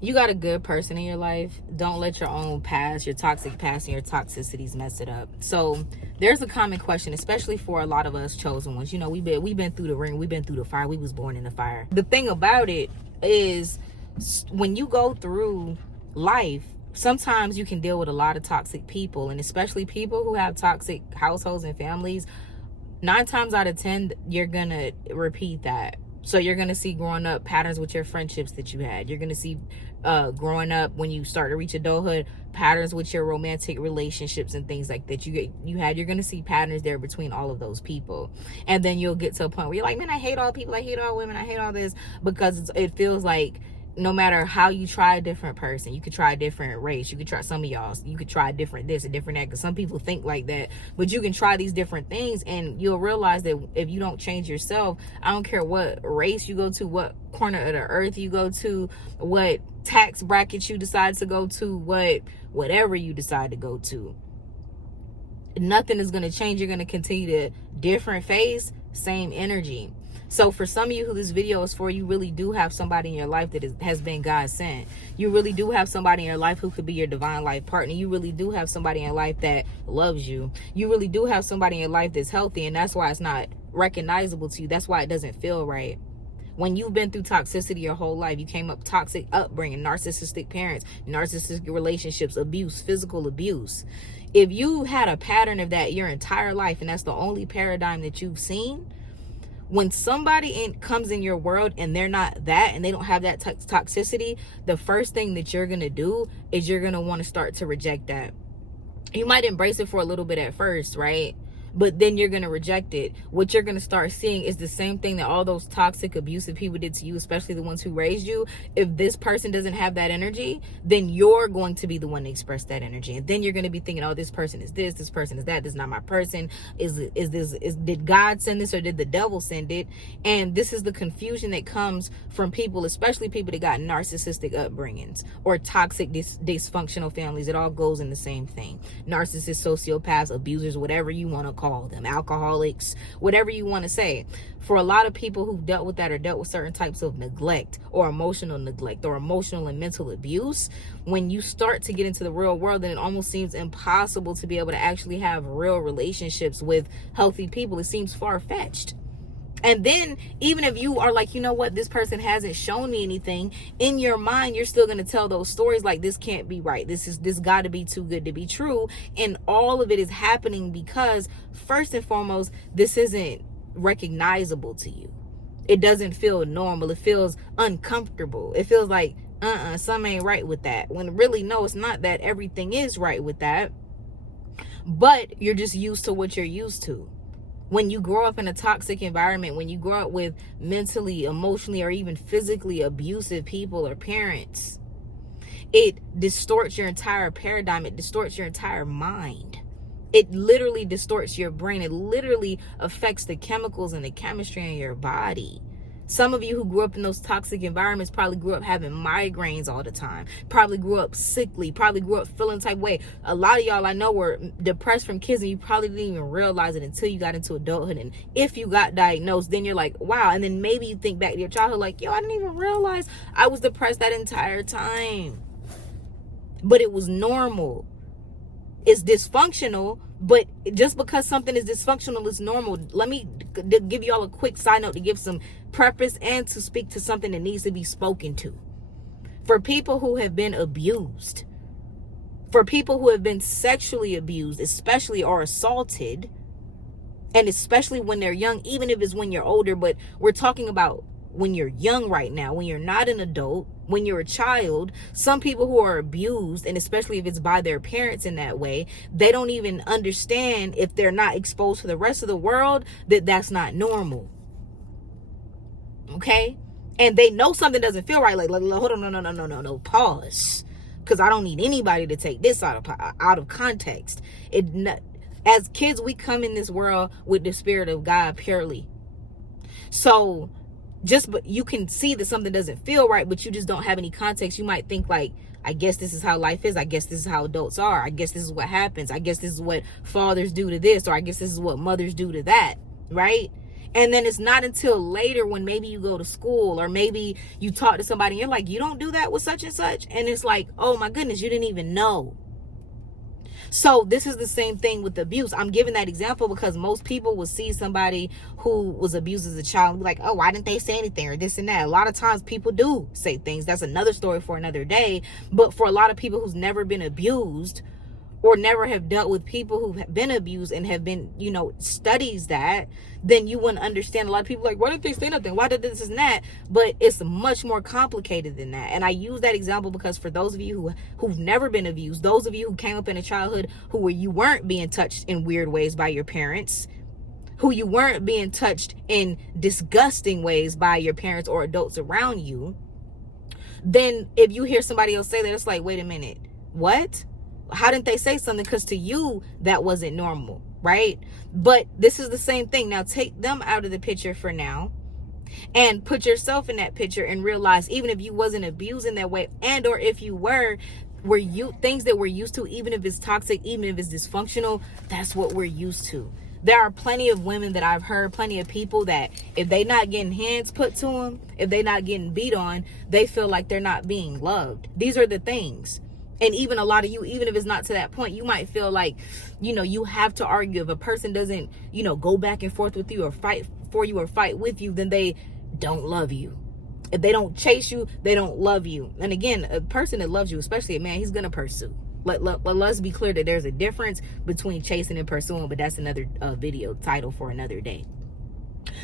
You got a good person in your life. Don't let your own past, your toxic past, and your toxicities mess it up. So there's a common question, especially for a lot of us chosen ones. You know, we've been through the ring, we've been through the fire. We was born in the fire. The thing about it is, when you go through life, sometimes you can deal with a lot of toxic people, and especially people who have toxic households and families. 9 times out of 10, you're gonna repeat that. So you're going to see growing up patterns with your friendships that you had. You're going to see growing up, when you start to reach adulthood, patterns with your romantic relationships and things like that you had. You're going to see patterns there between all of those people. And then you'll get to a point where you're like, man, I hate all people. I hate all women. I hate all this, because it feels like no matter how you try a different person, you could try a different race, you could try, some of y'all, you could try different this and different that, because some people think like that. But you can try these different things, and you'll realize that if you don't change yourself, I don't care what race you go to, what corner of the earth you go to, what tax bracket you decide to go to, whatever you decide to go to, nothing is going to change. You're going to continue to different face, same energy. So for some of you who this video is for, you really do have somebody in your life that has been God sent. You really do have somebody in your life who could be your divine life partner. You really do have somebody in your life that loves you. You really do have somebody in your life that's healthy, and that's why it's not recognizable to you. That's why it doesn't feel right. When you've been through toxicity your whole life, you came up toxic upbringing, narcissistic parents, narcissistic relationships, abuse, physical abuse. If you had a pattern of that your entire life, and that's the only paradigm that you've seen, when somebody comes in your world and they're not that, and they don't have that toxicity, the first thing that you're going to do is you're going to want to start to reject that. You might embrace it for a little bit at first, right? But then you're going to reject it. What you're going to start seeing is the same thing that all those toxic, abusive people did to you, especially the ones who raised you. If this person doesn't have that energy, then you're going to be the one to express that energy. And then you're going to be thinking, oh, this person is this person is that. This is not my person. Did God send this, or did the devil send it? And this is the confusion that comes from people, especially people that got narcissistic upbringings or toxic, dysfunctional families. It all goes in the same thing. Narcissists, sociopaths, abusers, whatever you want to call them, alcoholics, whatever you want to say. For a lot of people who've dealt with that, or dealt with certain types of neglect or emotional neglect or emotional and mental abuse, when you start to get into the real world, then it almost seems impossible to be able to actually have real relationships with healthy people. It seems far-fetched. And then even if you are like, you know what, this person hasn't shown me anything, in your mind, you're still going to tell those stories like, this can't be right. This got to be too good to be true. And all of it is happening because, first and foremost, this isn't recognizable to you. It doesn't feel normal. It feels uncomfortable. It feels like, something ain't right with that. When really, no, it's not that. Everything is right with that. But you're just used to what you're used to. When you grow up in a toxic environment, when you grow up with mentally, emotionally, or even physically abusive people or parents, it distorts your entire paradigm. It distorts your entire mind. It literally distorts your brain. It literally affects the chemicals and the chemistry in your body. Some of you who grew up in those toxic environments probably grew up having migraines all the time, probably grew up sickly, probably grew up feeling type way. A lot of y'all I know were depressed from kids, and you probably didn't even realize it until you got into adulthood. And if you got diagnosed, then you're like, wow. And then maybe you think back to your childhood like, yo, I didn't even realize I was depressed that entire time. But it was normal. It's dysfunctional, but just because something is dysfunctional is normal. Let me give you all a quick side note to give some purpose and to speak to something that needs to be spoken to. For people who have been abused, for people who have been sexually abused, especially, or assaulted, and especially when they're young, even if it's when you're older, but we're talking about when you're young right now, when you're not an adult, when you're a child. Some people who are abused, and especially if it's by their parents in that way, they don't even understand, if they're not exposed to the rest of the world, that that's not normal. Okay? And they know something doesn't feel right. Like hold on, no, pause. Because I don't need anybody to take this out of context. As kids, we come in this world with the Spirit of God purely. So but you can see that something doesn't feel right, but you just don't have any context. You might think like, I guess this is how life is. I guess this is how adults are. I guess this is what happens. I guess this is what fathers do to this, or I guess this is what mothers do to that, right? And then it's not until later when maybe you go to school or maybe you talk to somebody and you're like, you don't do that with such and such. And it's like, oh my goodness, you didn't even know. So this is the same thing with abuse. I'm giving that example because most people will see somebody who was abused as a child and be like, oh, why didn't they say anything or this and that? A lot of times people do say things. That's another story for another day. But for a lot of people who's never been abused or never have dealt with people who've been abused and have been, studies that, then you wouldn't understand. A lot of people like, why didn't they say nothing? Why did this and that? But it's much more complicated than that. And I use that example because for those of you who've never been abused, those of you who came up in a childhood who you weren't being touched in weird ways by your parents, who you weren't being touched in disgusting ways by your parents or adults around you, then if you hear somebody else say that, it's like, wait a minute, what? How didn't they say something? Because to you, that wasn't normal, right? But this is the same thing. Now take them out of the picture for now and put yourself in that picture and realize even if you wasn't abused in that way, and or if you were you things that we're used to, even if it's toxic, even if it's dysfunctional, that's what we're used to. There are plenty of women that I've heard, plenty of people that if they not getting hands put to them, if they not getting beat on, they feel like they're not being loved. These are the things. And even a lot of you, even if it's not to that point, you might feel like, you have to argue. If a person doesn't, go back and forth with you or fight for you or fight with you, then they don't love you. If they don't chase you, they don't love you. And again, a person that loves you, especially a man, he's going to pursue. Let's be clear that there's a difference between chasing and pursuing, but that's another video title for another day.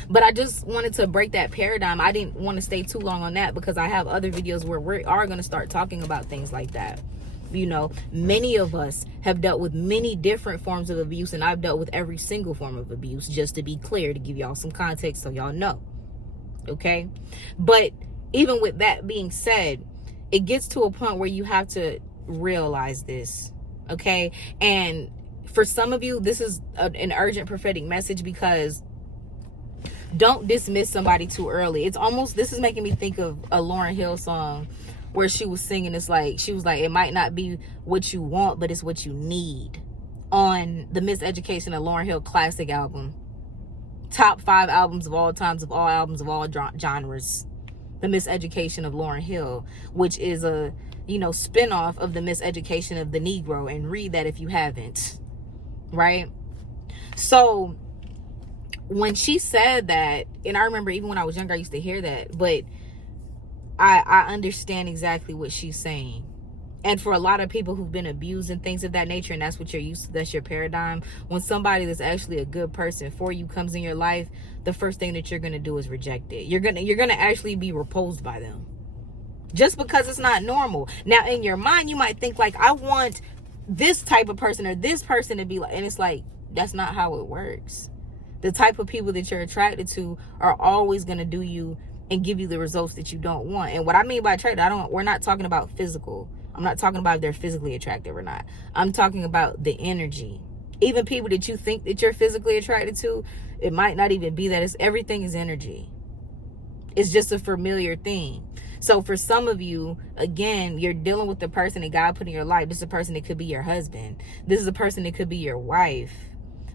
But I just wanted to break that paradigm. I didn't want to stay too long on that because I have other videos where we are going to start talking about things like that. Many of us have dealt with many different forms of abuse, and I've dealt with every single form of abuse, just to be clear, to give y'all some context so y'all know. Okay? But even with that being said, it gets to a point where you have to realize this. Okay? And for some of you, this is an urgent prophetic message because don't dismiss somebody too early. This is making me think of a Lauryn Hill song where she was singing, she was like, it might not be what you want, but it's what you need, on the Miseducation of Lauryn Hill classic album. Top 5 albums of all times, of all albums, of all genres. The Miseducation of Lauryn Hill, which is a, spinoff of the Miseducation of the Negro. And read that if you haven't. Right? So, when she said that, and I remember even when I was younger, I used to hear that, but I understand exactly what she's saying. And for a lot of people who've been abused and things of that nature, and that's what you're used to, that's your paradigm, when somebody that's actually a good person for you comes in your life, the first thing that you're going to do is reject it. You're going to actually be repulsed by them. Just because it's not normal. Now, in your mind, you might think like, I want this type of person or this person to be like, and it's like, that's not how it works. The type of people that you're attracted to are always going to do you and give you the results that you don't want. And what I mean by attracted, we're not talking about physical. I'm not talking about if they're physically attractive or not. I'm talking about the energy. Even people that you think that you're physically attracted to, it might not even be that. Everything is energy. It's just a familiar thing. So for some of you, again, you're dealing with the person that God put in your life. This is a person that could be your husband. This is a person that could be your wife.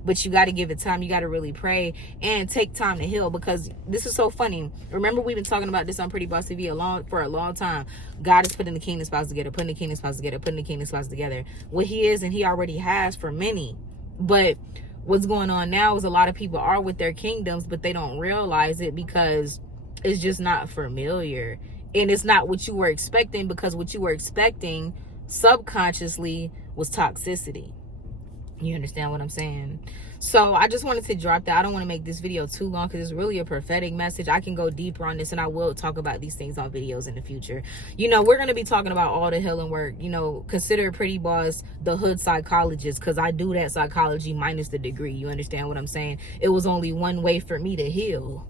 But you got to give it time. You got to really pray and take time to heal, because this is so funny. Remember, we've been talking about this on Pretty Boss TV for a long time. God is putting the king and spouse together, putting the king and spouse together, putting the king and spouse together. What he is, and he already has for many. But what's going on now is a lot of people are with their kingdoms, but they don't realize it because it's just not familiar. And it's not what you were expecting, because what you were expecting subconsciously was toxicity. You understand what I'm saying? So I just wanted to drop that. I don't want to make this video too long because it's really a prophetic message. I can go deeper on this, and I will talk about these things on videos in the future. We're going to be talking about all the healing work. Consider Pretty Boss the hood psychologist, because I do that psychology minus the degree. You understand what I'm saying? It was only one way for me to heal.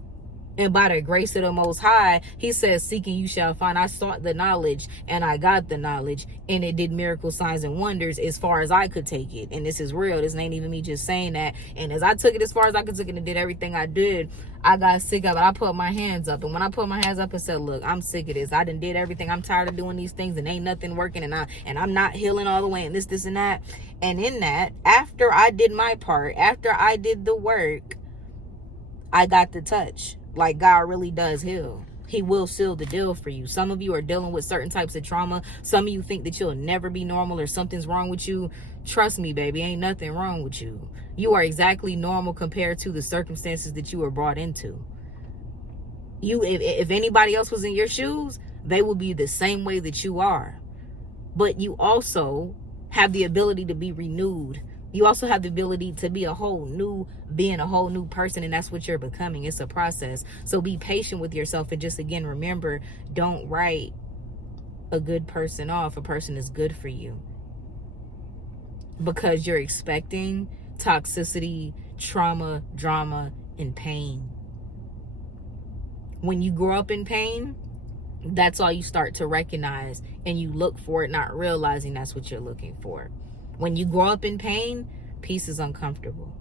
And by the grace of the Most High, he says, seeking you shall find. I sought the knowledge and I got the knowledge, and it did miracle signs and wonders as far as I could take it. And this is real. This ain't even me just saying that. And as I took it as far as I could take it and did everything I did, I got sick of it. I put my hands up. And when I put my hands up and said, look, I'm sick of this. I done did everything. I'm tired of doing these things and ain't nothing working. And I'm not healing all the way, and this and that. And in that, after I did my part, after I did the work, I got the touch. Like, God really does heal. He will seal the deal for you. Some of you are dealing with certain types of trauma. Some of you think that you'll never be normal or something's wrong with you. Trust me, baby, ain't nothing wrong with you. You are exactly normal compared to the circumstances that you were brought into. If anybody else was in your shoes, they would be the same way that you are. But you also have the ability to be renewed. You also have the ability to be a whole new being, a whole new person, and that's what you're becoming. It's a process. So be patient with yourself, and just, again, remember, don't write a good person off. A person is good for you because you're expecting toxicity, trauma, drama, and pain. When you grow up in pain, that's all you start to recognize, and you look for it, not realizing that's what you're looking for. When you grow up in pain, peace is uncomfortable.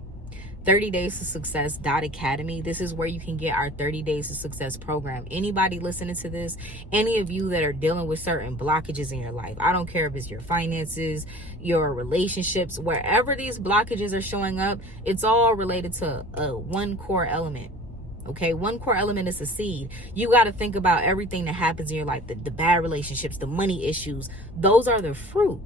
30 Days to Success Academy. This is where you can get our 30 Days to Success program. Anybody listening to this, any of you that are dealing with certain blockages in your life, I don't care if it's your finances, your relationships, wherever these blockages are showing up, it's all related to one core element. Okay, one core element is a seed. You got to think about everything that happens in your life, the bad relationships, the money issues. Those are the fruit.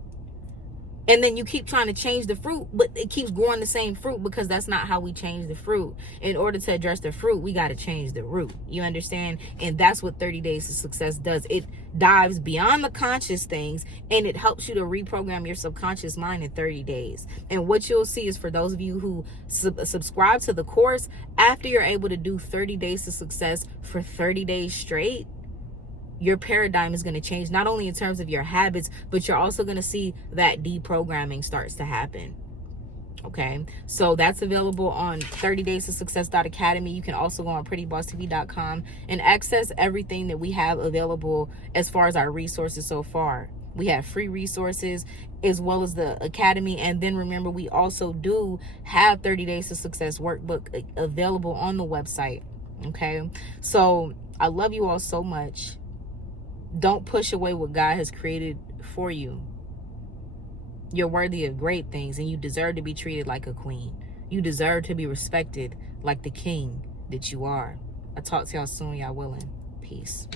And then you keep trying to change the fruit, but it keeps growing the same fruit, because that's not how we change the fruit. In order to address the fruit, we got to change the root. You understand? And that's what 30 Days to Success does. It dives beyond the conscious things, and it helps you to reprogram your subconscious mind in 30 days. And what you'll see is, for those of you who subscribe to the course, after you're able to do 30 Days to Success for 30 days straight, your paradigm is going to change, not only in terms of your habits, but you're also going to see that deprogramming starts to happen. Okay, so that's available on 30 Days to Success Academy. You can also go on prettybossTV.com and access everything that we have available as far as our resources so far. We have free resources as well as the academy. And then remember, we also do have 30 Days to Success workbook available on the website. Okay, so I love you all so much. Don't push away what God has created for you. You're worthy of great things, and you deserve to be treated like a queen. You deserve to be respected like the king that you are. I'll talk to y'all soon, y'all willing. Peace.